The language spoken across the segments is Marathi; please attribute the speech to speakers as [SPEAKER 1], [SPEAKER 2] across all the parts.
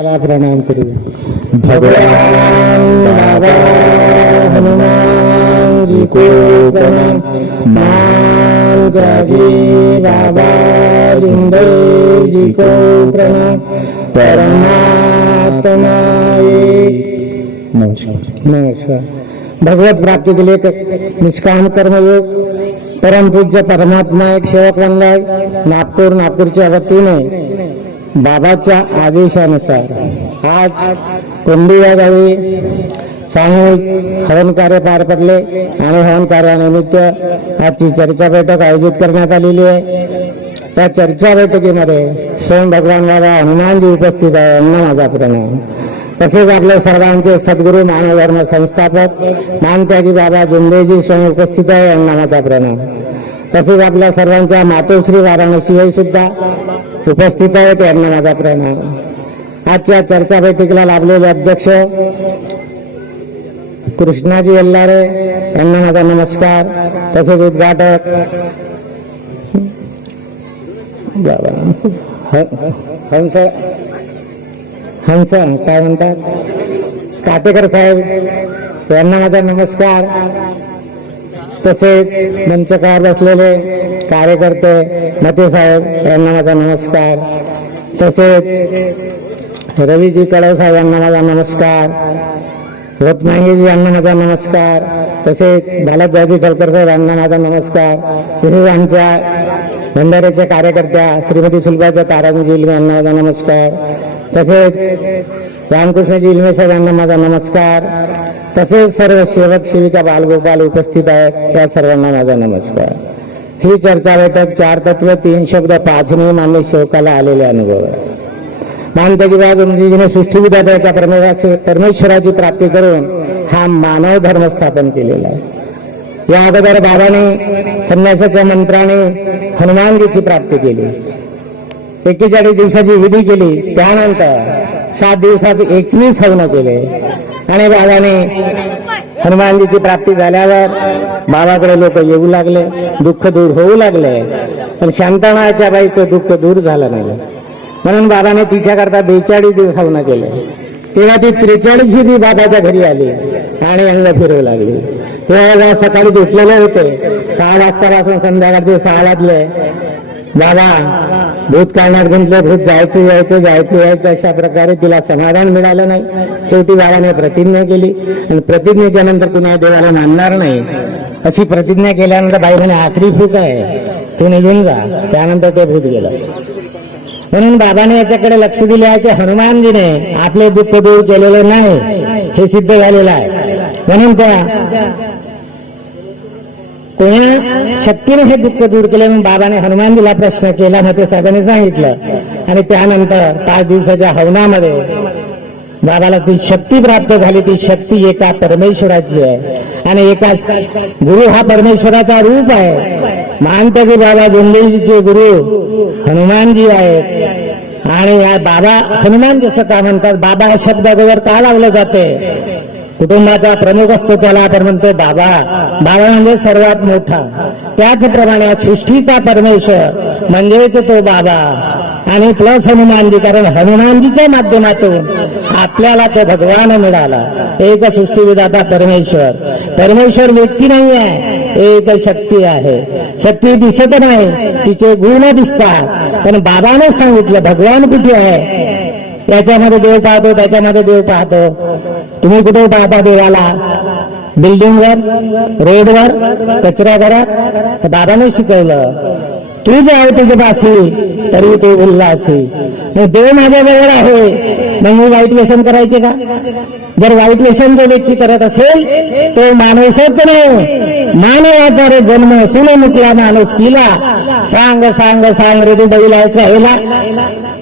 [SPEAKER 1] मला प्रणाम करू
[SPEAKER 2] भगवान बाबा हनुमान को प्रणाम मान जागी बाबा जिंदल जी को प्रणाम परमात्मा
[SPEAKER 1] नमस्कार.
[SPEAKER 2] नमस्कार भगवत प्राप्ति के लिए एक निष्काम कर्मयोग परम पूज्य परमात्मा एक सेवक मंडळ नागपूर नागपूरच्या वतीने बाबाच्या आदेशानुसार आज कोंडी या गावी सामूहिक हवन कार्य पार पडले आणि हवन कार्यानिमित्त आजची चर्चा बैठक आयोजित करण्यात आलेली आहे. त्या चर्चा बैठकीमध्ये स्वयं भगवान बाबा हनुमानजी उपस्थित आहे यांना माझा प्रणाम. तसेच आपले सर्वांचे सद्गुरू मानवधर्म संस्थापक मानत्यागी बाबा जिंदेजी स्वयं उपस्थित आहे यांना माझा प्रणाम. तसेच आपल्या सर्वांच्या मातोश्री वाराणसी हे सुद्धा उपस्थित आहेत त्यांना माझा प्रेम आजच्या चर्चा बैठकीला लाभलेले अध्यक्ष कृष्णाजी येल्लारे यांना माझा नमस्कार तसेच उद्घाटक हंस हंस काय म्हणतात? काटेकर साहेब यांना माझा नमस्कार. तसेच मंचकार बसलेले कार्यकर्ते मते साहेब यांना माझा नमस्कार. तसेच रवीजी कळव साहेब यांना माझा नमस्कार. रत्नांगीजी यांना माझा नमस्कार. तसेच बालाजी कलकर साहेब यांना माझा नमस्कार. तसेच आमच्या भंडाऱ्याच्या कार्यकर्त्या श्रीमती सुलभाच्या ताराजी यांना माझा नमस्कार. तसेच रामकृष्णजी इल्मे साहेब माझा नमस्कार. तसेच सर्व सेवक सेविका बालगोपाल उपस्थित आहेत त्या सर्वांना माझा नमस्कार. ही चर्चा बैठक चार तत्व तीन शब्द पाचने मान्य आणि आलेले अनुभव आहे. मानते की बाबा परमेश्वराची परमेश्वराची प्राप्ती करून हा मानव धर्म स्थापन केलेला आहे. या अगोदर बाबाने संन्यासाच्या मंत्राने हनुमानजीची प्राप्ती केली. एक्केचाळीस दिवसाची विधी केली. त्यानंतर सात दिवसात एकवीस हवन केले. आणि बाबाने हनुमानजीची प्राप्ती झाल्यावर बाबाकडे लोक येऊ लागले दुःख दूर होऊ लागले. पण शांतनाच्या बाईचं दुःख दूर झालं नाही. म्हणून बाबाने तिच्याकरता बेचाळीस दिवस हवन केले. तेव्हा ती त्रेचाळीशी ती बाबाच्या घरी आली आणि अंग फिरवू लागली. तेव्हा जेव्हा सकाळी उठलेले होते. सहा वाजतापासून संध्याकाळचे सहा वाजले. बाबा भूत गुंतले भूत जायचं यायचं जायचं यायचं अशा प्रकारे तिला समाधान मिळालं नाही. शेवटी बाबाने प्रतिज्ञा केली. आणि प्रतिज्ञेच्या नंतर तुम्ही देवाला मानणार नाही? अशी प्रतिज्ञा केल्यानंतर बाई म्हणे आखरी फूक आहे. तू निघून जा. त्यानंतर ते भूत गेलं. म्हणून बाबाने याच्याकडे लक्ष दिले आहे की हनुमानजीने आपले दुःख दूर केलेले नाही. हे सिद्ध झालेलं आहे. म्हणून त्या तेव्हा शक्तीने हे दुःख दूर केले म्हणून बाबाने हनुमानजीला प्रश्न केला मग ते साहेबांनी सांगितलं. आणि त्यानंतर पाच दिवसाच्या हवनामध्ये बाबाला ती शक्ती प्राप्त झाली. ती शक्ती एका परमेश्वराची आहे. आणि एका गुरु हा परमेश्वराचा रूप आहे. मानतो बाबा जोंडेजीचे गुरु हनुमानजी आहेत. आणि या बाबा हनुमान जसं का म्हणतात बाबा या शब्दाबरोबर का लावलं जाते? कुटुंबाचा प्रमुख असतो त्याला आपण म्हणतो बाबा. बाबा म्हणजे सर्वात मोठा. त्याचप्रमाणे सृष्टीचा परमेश्वर म्हणजेच तो बाबा. आणि प्लस हनुमानजी कारण हनुमानजीच्या माध्यमातून आपल्याला तो भगवान मिळाला. एक सृष्टीविधाता परमेश्वर. परमेश्वर व्यक्ती नाही आहे एक शक्ती आहे. शक्ती दिसत नाही तिचे गुण दिसतात. पण बाबाने सांगितलं भगवान कुठे आहे? याच्यामध्ये देव पाहतो त्याच्यामध्ये देव पाहतो. तुम्ही कुठे पाहता देवाला? बिल्डिंगवर रोडवर कचरा घरात दादाने शिकवलं. तू जे आहे तुझे पासी तरी तो बोलला असेल मग देव माझ्याबरोबर आहे. मग मी वाईट व्यसन करायचे का? जर वाईट व्यसन जो व्यक्ती करत असेल तो माणूसच नाही. मानवाचा रे जन्म सुने मुकला माणूस किला सांग सांग सांग रे तू बैलायचा हेला.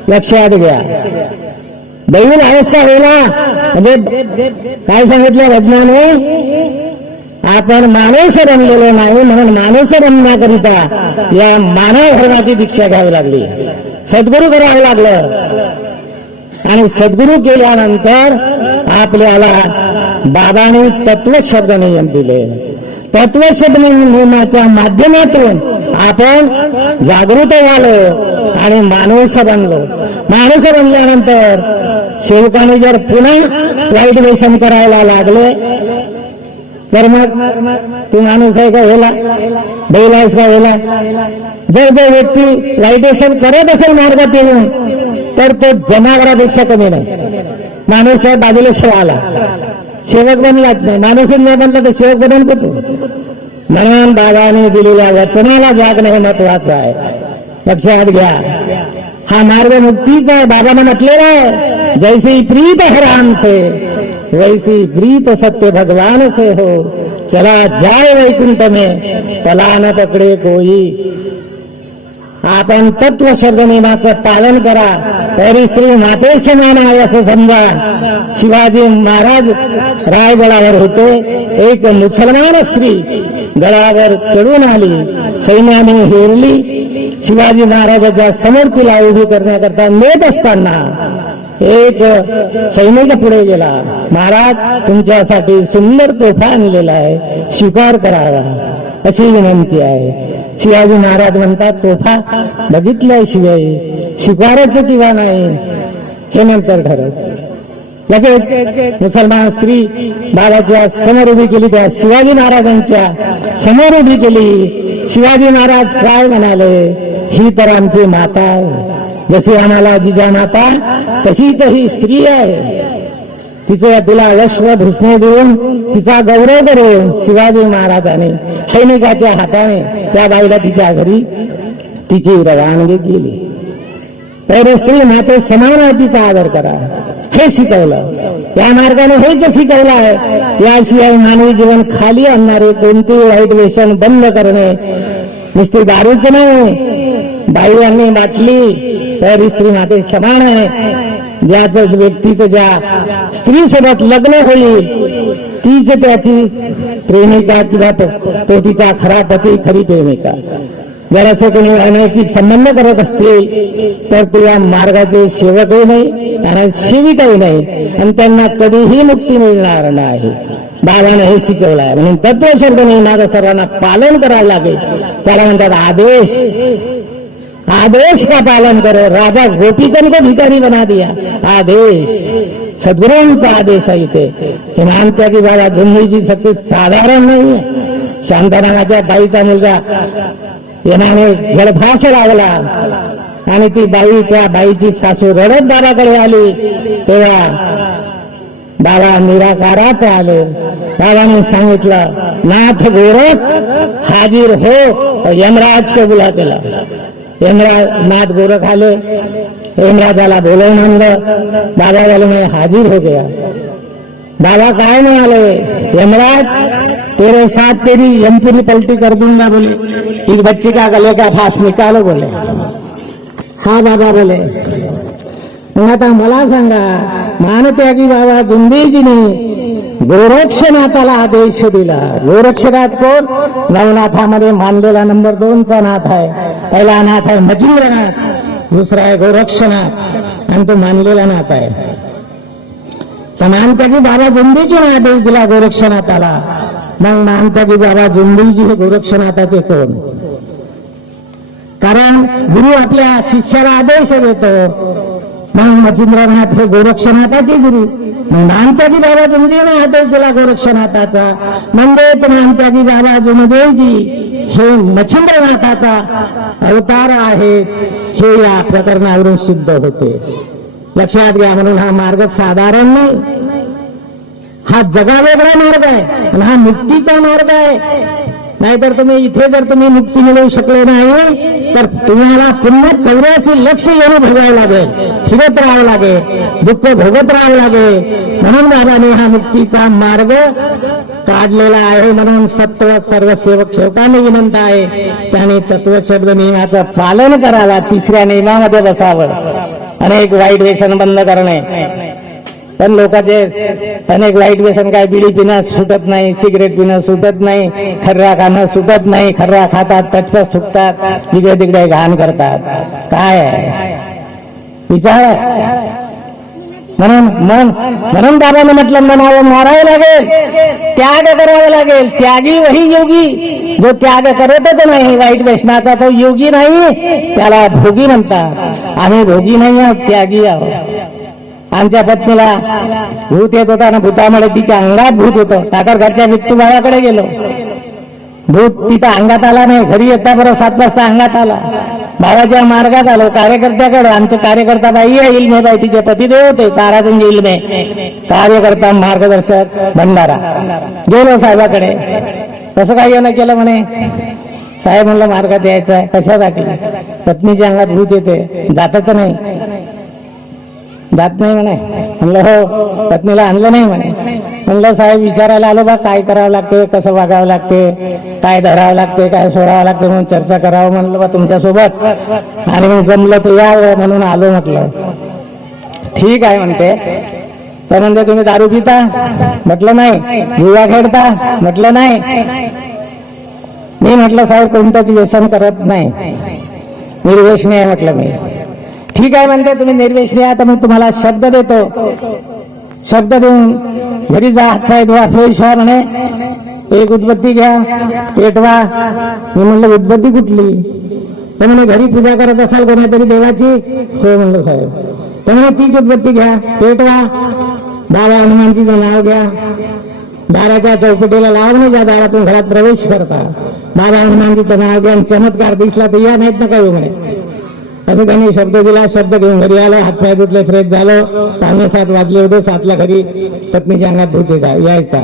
[SPEAKER 2] लक्षात घ्या. बैल अवस्था होईना म्हणजे काय सांगितलं भजनाने आपण माणूस रमलेलो नाही म्हणून माणूस रमण्याकरिता या मानव धर्माची दीक्षा घ्यावी लागली. सद्गुरू करावं लागलं. आणि सद्गुरू केल्यानंतर आपल्याला बाबाने तत्व शब्द नियम दिले. तत्वशब्द नियमाच्या माध्यमातून आपण जागृत झालो आणि माणूस बनलो माणूस बनल्यानंतर सेवकाने जर पुन्हा वाईट व्यसन करायला लागले तर मग तू माणूस आहे का हेला? बैल आहेस का हेला? जर जो व्यक्ती वाईट व्यसन करत असेल मार्गात येऊन तर तो जनावरापेक्षा कमी नाही. माणूस त्या बाजूला आला. सेवक बनलाच नाही माणूसच नाही बनला तर सेवक बनून कुठून म्हणून बाबाने दिलेल्या वचनाला जागणं महत्वाचं आहे. लक्षात घ्या. हा मार्ग मुक्तीचा आहे. बाबा म्हटलेला आहे. जैसी प्रीत हराम से वैसी प्रीत सत्य भगवान से हो। चला जाए वैकुंठ में पला न पकडे कोई। आपण तत्व शब्द नियमाचं पालन करा तरी स्त्री मातेचे समान आहे असं समजा शिवाजी महाराज रायगडावर होते एक मुसलमान स्त्री गडावर चढून आली सैन्याने हेरली। शिवाजी महाराजाच्या समोर तिला उभी करण्याकरता नेत असताना एक सैनिक पुढे गेला. महाराज तुमच्यासाठी सुंदर तोफा आणलेला आहे. स्वीकार करावा अशी विनंती आहे. शिवाजी महाराज म्हणतात तोफा बघितल्याशिवाय स्वीकारायचं किंवा नाही. हे नंतर ठरत लगेच मुसलमान स्त्री बाबाच्या समोर उभी केली. त्या शिवाजी महाराजांच्या समोर उभी केली. शिवाजी महाराज काय म्हणाले? ही तर आमची माता आहे. जशी आम्हाला जिजा माता तशीच ही स्त्री आहे. तिचं तिला यश्व भूषणे देऊन तिचा गौरव करून शिवाजी महाराजाने सैनिकाच्या हाताने त्या बाईला तिच्या घरी तिची रवानगी केली. तर स्त्री माते समान तिचा आदर करा. हे शिकवलं. या मार्गाने हेच शिकवलं आहे याशिवाय मानवी जीवन खाली आणणारे कोणतेही वाईट व्यसन बंद करणे नुसती दारूच नाही बाई यांनी तरी स्त्री नाते समान आहे. ज्याचं व्यक्तीचं ज्या स्त्री सोबत लग्न होईल तीच त्याची प्रेमिका किंवा तो तिचा खरा पती खरी प्रेमिका. जर असं कोणी अनैतिक संबंध करत असतील तर ते या मार्गाचे सेवकही नाही आणि सेविकाही नाही आणि त्यांना कधीही मुक्ती मिळणार नाही. बाबाने हे शिकवलं आहे. म्हणून तत्वशब्द नियमाचं सर्वांना पालन करावं लागेल. त्याला म्हणतात आदेश. आदेश का पालन करो। राजा गोपीचंद को भिकारी बना दिया। आदेश। सद्गुरूंचा आदेश आहे इथे हे की बाबा झुंबीची शक्ती साधारण नाही शांतारामाच्या बाईचा मुलगा येणाने गळफास लावला आणि ती बाई त्या बाईची सासू रडत बाबाकडे आली तेव्हा बाबा निराकारात आले। बाबाने सांगितलं, नाथ गोरख हाजीर हो यमराज को बुला केला यमराज गोरख आले, यमराजाला आणलं बाबा वाले मैं हाजिर हो गया। बाबा काय म्हणाले, यमराज, तेरे साथ तेरी यमपुरी पलटी कर दूँगा बोले। इस बच्चे का गले का फास निकालो बोले। हा बाबा बोले मग आता मला सांगा मानत्यागी बाबा जुंबीजीने गोरक्षनाथाला आदेश दिला. गोरक्षनाथ कोण? नवनाथामध्ये मानलेला नंबर दोनचा नाथ आहे. पहिला नाथ आहे मजिंद्रनाथ दुसरा आहे गोरक्षनाथ आणि तो मानलेला नाथ आहे. मानताजी बाबा जुंबीजीने आदेश दिला गोरक्षनाथाला. मग मानताजी बाबा जुंदीजी हे गोरक्षनाथाचे कोण? कारण गुरु आपल्या शिष्याला आदेश देतो. मग मच्छिंद्रनाथ हे गोरक्षनाथाचे गुरु. मग नामत्याजी बाबा जुमदेवने म्हणजे आदेश दिला गोरक्षनाथाचा. म्हणजेच नामत्याजी बाबा जुमदेवजी म्हणजे हे मच्छिंद्रनाथाचा अवतार आहे हे या प्रकरणावरून सिद्ध होते. लक्षात घ्या म्हणून हा मार्ग साधारण नाही. हा जगावेगळा मार्ग आहे आणि हा मुक्तीचा मार्ग आहे. नाहीतर तुम्ही इथे जर तुम्ही मुक्ती मिळवू शकले नाही तर तुम्हाला पुन्हा चौऱ्याऐंशी लक्ष येऊन भोगावं लागेल फिरत राहावं लागेल दुःख भोगत राहावं लागेल. म्हणून बाबाने हा मुक्तीचा मार्ग काढलेला आहे म्हणून सत्व सर्व सेवक सेवकांनी विनंत आहे. त्याने तत्वशब्द नियमाचं पालन करावा तिसऱ्या नियमामध्ये बसावं. अनेक वाईट व्यसन बंद करणे. पण लोकांचे अनेक वाईट व्यसन काय बिडी पिणं सुटत नाही सिगरेट पिणं सुटत नाही खर्रा खाणं सुटत नाही खर्रा खातात तटपट थुकतात तिकडे तिकडे घाण करतात. काय विचार. म्हणून मन म्हणून बाबाने म्हटलं मनावर मारावं लागेल त्याग करावा लागेल. त्यागी वही योगी. जो त्याग करतच नाही वाईट व्यसनाचा तो योगी नाही त्याला भोगी म्हणतात. आम्ही भोगी नाही आहोत त्यागी आहोत. आमच्या पत्नीला भूत येत होता ना भूतामुळे तिच्या अंगात भूत होतं. टाकर घरच्या बाळाकडे गेलो. भूत तिथं अंगात आला नाही. घरी येता बरं सात वाजता अंगात आला. बाबाच्या मार्गात आलो. कार्यकर्त्याकडे. आमचे कार्यकर्ता बाई आहे इल्मे बाई. तिचे पतिदेव होते. येईल मे कार्यकर्ता मार्गदर्शक भंडारा. गेलो साहेबाकडे. कसं काय येणं केलं म्हणे. साहेब म्हणलं मार्गात यायचं आहे कशासाठी? पत्नीच्या अंगात भूत येते जातच नाही. जात नाही म्हणे. म्हणलं हो, हो, हो पत्नीला आणलं नाही म्हणे. म्हणलं साहेब विचारायला आलो बा काय करावं लागते कसं वागावं लागते काय धरावं लागते काय सोडावं लागते म्हणून चर्चा करावं म्हणलं बा तुमच्यासोबत. आणि मग जमलं तर यावं म्हणून आलो म्हटलं. ठीक आहे म्हणते. तर म्हणजे तुम्ही दारू पिता? म्हटलं नाही. युवा खेळता? म्हटलं नाही. मी म्हटलं साहेब कोणतंच व्यसन करत नाही. निर्वेशनी आहे म्हटलं मी. ठीक आहे म्हणते तुम्ही निर्वेशनी या तर मग तुम्हाला शब्द देतो. शब्द देऊन घरी जा हात पाय धुवा फ्रेश म्हणे एक उत्पत्ती घ्या पेटवा. मी म्हणलं उत्पत्ती कुठली? तर म्हणे घरी पूजा करत असाल कोणातरी देवाची? हो म्हणलं साहेब. तर म्हणे तीच उत्पत्ती घ्या पेटवा. बाबा हनुमानजीचं नाव घ्या. दाराच्या चौकटीला लावून ज्या दारातून घरात प्रवेश करता. बाबा हनुमानजीचं नाव घ्या आणि चमत्कार दिसला तर या नाहीत ना काही म्हणे. असं त्यांनी शब्द दिला शब्द घेऊन घरी आलो हातपाय धुतले फ्रेश झालो. पावणे सात वाजले होते सातला घरी पत्नीच्या अंगात भूत येता यायचा.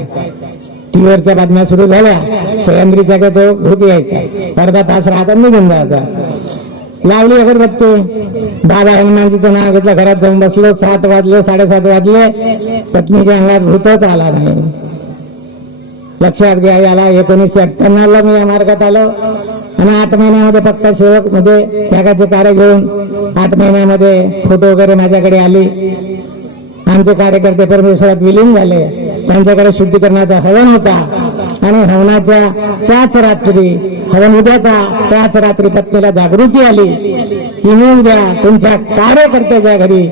[SPEAKER 2] टीव्हीवरच्या बातम्या सुरू झाल्या. सह्याद्रीचा का तो भूत यायचा. अर्धा तास राहता निघून जायचा. लावली अगरबत्ती. बाबा हनुमानजीचं नाव घेतलं घरात जाऊन बसलो. सात वाजले साडेसात वाजले. पत्नीच्या अंगात भूतच आला नाही. लक्षात घ्या याला एकोणीसशे अठ्ठ्याण्णव ला मी या मार्गात आलो. आणि आठ महिन्यामध्ये फक्त सेवक म्हणजे त्यागाचे कार्य घेऊन आठ महिन्यामध्ये फोटो वगैरे माझ्याकडे आली. आमचे कार्यकर्ते परमेश्वरात विलीन झाले. त्यांच्याकडे शुद्धीकरणाचा हवन होता. आणि हवनाच्या त्याच रात्री हवन उद्याचा त्याच रात्री पत्नीला जागृती आली. की मी उद्या तुमच्या कार्यकर्त्याच्या घरी.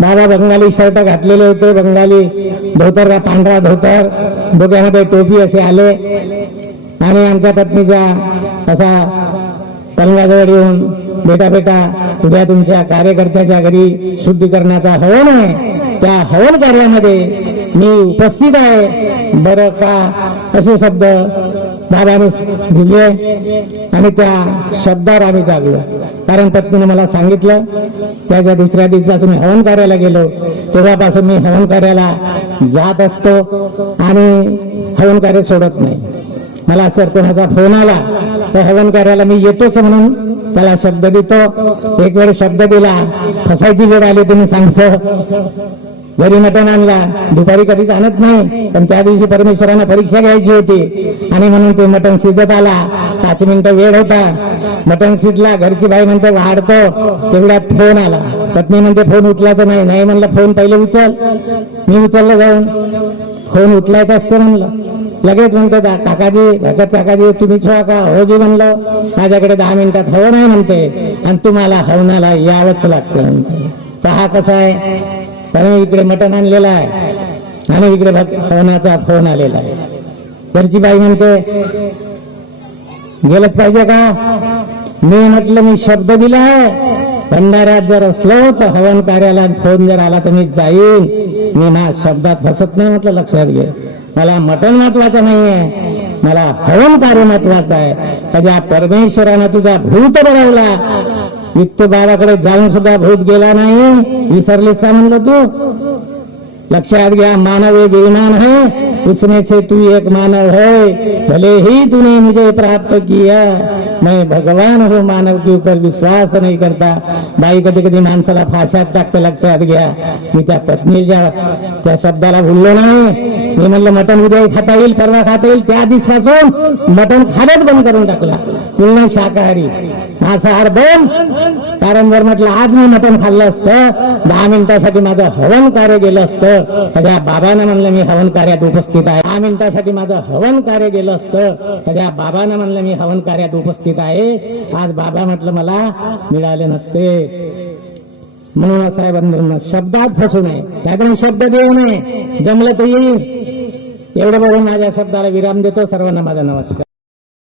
[SPEAKER 2] बाबा बंगाली शर्ट घातलेले होते बंगाली धोतर का पांढरा धोतर. डोक्यामध्ये टोपी असे आले. आणि आमच्या पत्नीचा असा पलंगाजवळ येऊन बेटा बेटा उद्या तुमच्या कार्यकर्त्याच्या घरी शुद्धीकरणाचा हवन आहे. त्या हवन कार्यामध्ये मी उपस्थित आहे. बरं का? असे शब्द बाबाने दिले आणि त्या शब्दावर आम्ही जागलो. कारण पत्नीने मला सांगितलं त्याच्या दुसऱ्या दिवसापासून मी हवन कार्याला गेलो. तेव्हापासून मी हवन कार्याला जात असतो आणि हवन कार्य सोडत नाही. मला सर कोणाचा फोन आला तर हवन करायला मी येतोच म्हणून त्याला शब्द देतो. एक वेळ शब्द दिला फसायची वेळ आली तुम्ही सांगतो. घरी मटण आणला दुपारी कधीच आणत नाही पण त्या दिवशी परमेश्वरांना परीक्षा घ्यायची होती. आणि म्हणून ते मटण शिजत आला. पाच मिनिटं वेळ होता. मटण शिजला घरची बाई म्हणते वाढतो. तेवढ्यात फोन आला. पत्नी म्हणते फोन उचलायचा नाही. नाही म्हणलं फोन पहिले उचल. मी उचललं जाऊन. फोन उचलायचा असतो म्हणलं. लगेच म्हणतो "दा- काकाजी भगत काकाजी तुम्हीच व्हा का हो जी म्हणलं? माझ्याकडे दहा मिनिटात हवन आहे म्हणते. आणि तुम्हाला हवनाला यावंच लागतं पहा कसं आहे. कारण इकडे मटण आणलेलं आहे. आणि इकडे हवनाचा फोन आलेला आहे. घरची बाई म्हणते गेलंच पाहिजे का? मी म्हटलं मी शब्द दिला आहे. भंडाऱ्यात जर असलो तर हवन कार्याला फोन जर आला तर मी जाईन. मी ना शब्दात फसत नाही म्हटलं लक्षात घे. मला मटण महत्वाचं नाहीये. मला हवन कार्य महत्वाचं आहे. त्याच्या परमेश्वरानं तुझा भूत बनवला वित्त बाबाकडे जाऊन सुद्धा भूत गेला नाही. विसरलीस का म्हणलं तू? लक्षात घ्या मानव एक विमान है उसने से तू एक मानव है. भले ही तूने मुझे प्राप्त किया. मैं भगवान हो मानव के ऊपर विश्वास नहीं करता। बाई कधी कधी माणसाला फाशात टाकतं लक्षात घ्या मी त्या पत्नीच्या त्या शब्दाला भुललो नाही। मी म्हणलं मटण उद्या खाता येईल परवा खाता येईल त्या दिवसापासून मटण खाण्यात बंद करून टाकला। पुन्हा शाकाहारी। मांसाहार बंद कारण जर म्हटलं आज मी मटण खाल्लं असतं। दहा मिनिटासाठी माझं हवन कार्य गेलं असतं। सगळ्या बाबांना म्हणलं मी हवन कार्यात उपस्थित आहे. दहा मिनिटासाठी माझं हवन कार्य गेलं असतं। सगळ्या बाबांना म्हणलं मी हवन कार्यात उपस्थित आहे आज बाबा म्हटलं मला मिळाले नसते. म्हणून साहेबांना शब्दात फसू नये. त्याकडून शब्द देऊ नये. जमलं तर येईल. एवढं बघून माझ्या शब्दाला विराम देतो. सर्वांना माझा नमस्कार.